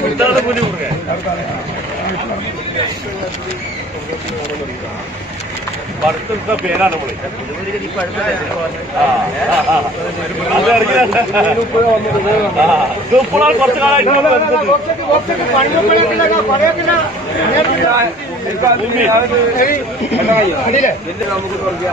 കൊടുത്താണ് പോലെ കൊടുക്കുക പഠിത്തത്തെ പേരാണ് നമ്മള് ഇപ്പോഴാണ് കുറച്ച് കാലമായിട്ട് അതിലെ നമുക്ക് തുടങ്ങിയ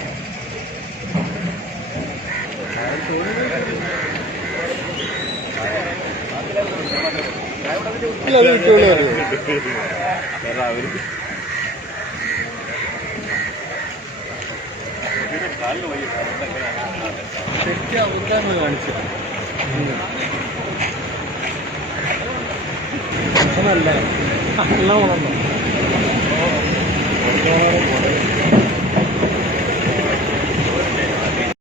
അല്ല അത് കിട്ടുള്ളൂ കാണിച്ചു അല്ല നല്ല ഉണർന്നു